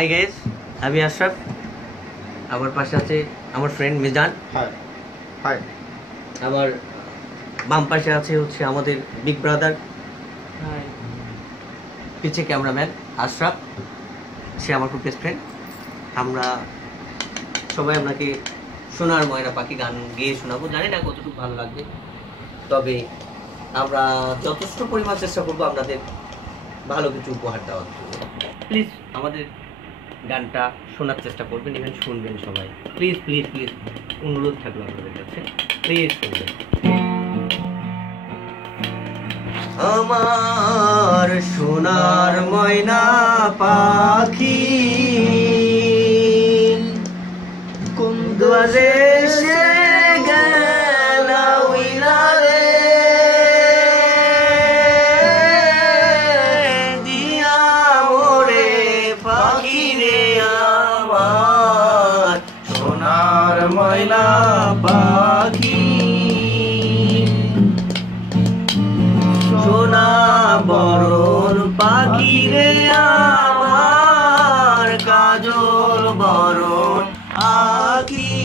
Hi guys, আমি আশরাফ। আমার পাশে আছে আমার ফ্রেন্ড মিজান। High high. আমার বাম পাশে আছে হচ্ছে আমাদের বিগ ব্রাদার, হাই। পিছে ক্যামেরাম্যান আশরাফ, সে আমার খুব বেস্ট ফ্রেন্ড। আমরা সবাই আপনাকে সোনার ময়না পাখি গান গেয়ে শোনাবো। জানি না কতটুকু ভালো লাগবে, তবে আমরা যথেষ্ট পরিমাণ চেষ্টা করবো আপনাদের ভালো কিছু উপহার দেওয়ার জন্য। প্লিজ আমাদের গানটা শোনার চেষ্টা করবেন, ইভেন শুনবেন সবাই। প্লিজ প্লিজ প্লিজ অনুরোধ থাকলো আপনাদের কাছে, প্লিজ শুনবেন। আমার সোনার ময়না পাখি কোন দুয়ারে সে গেল উইলা রে, দিয়া মোরে পাখি রে আমার সোনার ময়না পাখি। সোনা বরণ পাখি রে আমার কাজল বরণ আখি,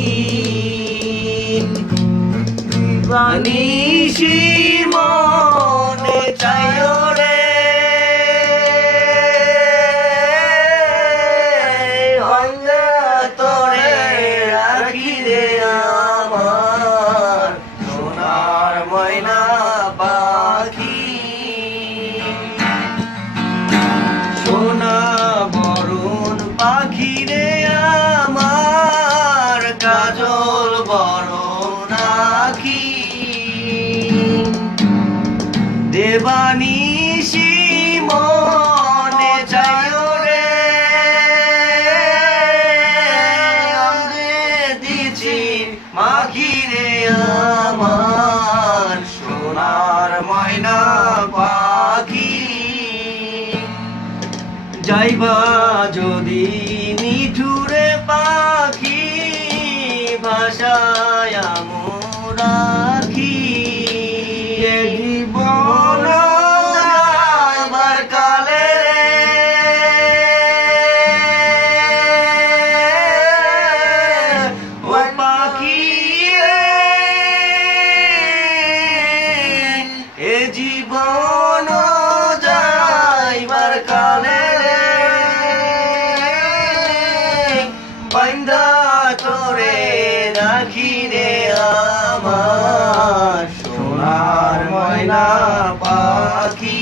বানিশি মনে চাইও রে, অঙ্গা তোরে রাখি রে আমার সোনার ময়না পাখি। সোনা বরণ পাখি রে আমার কাজল বরণ আখি, দেবানিশি মনে চাইও রে, অঙ্গে দিছি মাখি রে আমার সোনার ময়না পাখি। যাইবা যদি মিঠুরে পাখি ভাষায় আমর রাখি, জীবন যাইবার কালে ও পাখি এ জীবন যাইবার কালে বান্দা তোরে রাখি রে আমার সোনার ময়না পাখি।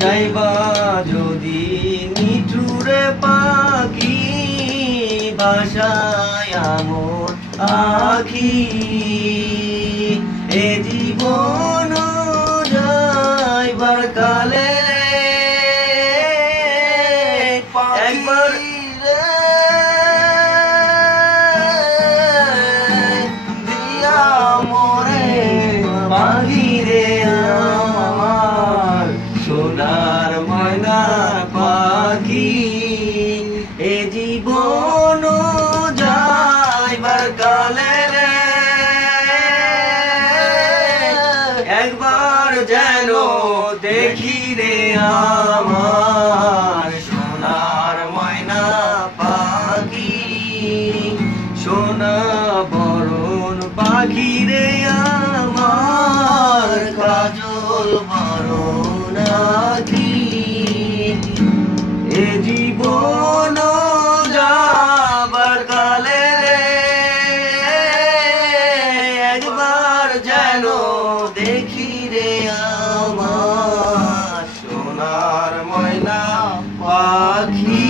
যাইবা যদি নিঠুরে পাখি ভাষায় আমর আখি, এ জীবন যাইবার কালে একবার দিয়া মোরে পাখি রে আমার সোনার ময়না পাখি, এ জীবন যাইবার কালে একবার যেন দেখি রে আমার সোনার ময়না পাখি। সোনা বরণ পাখি রে আমার কাজল বরণ আখি, এ জীবন যাবার কালে একবার যেন দেখি রে আমার সোনার ময়না পাখি।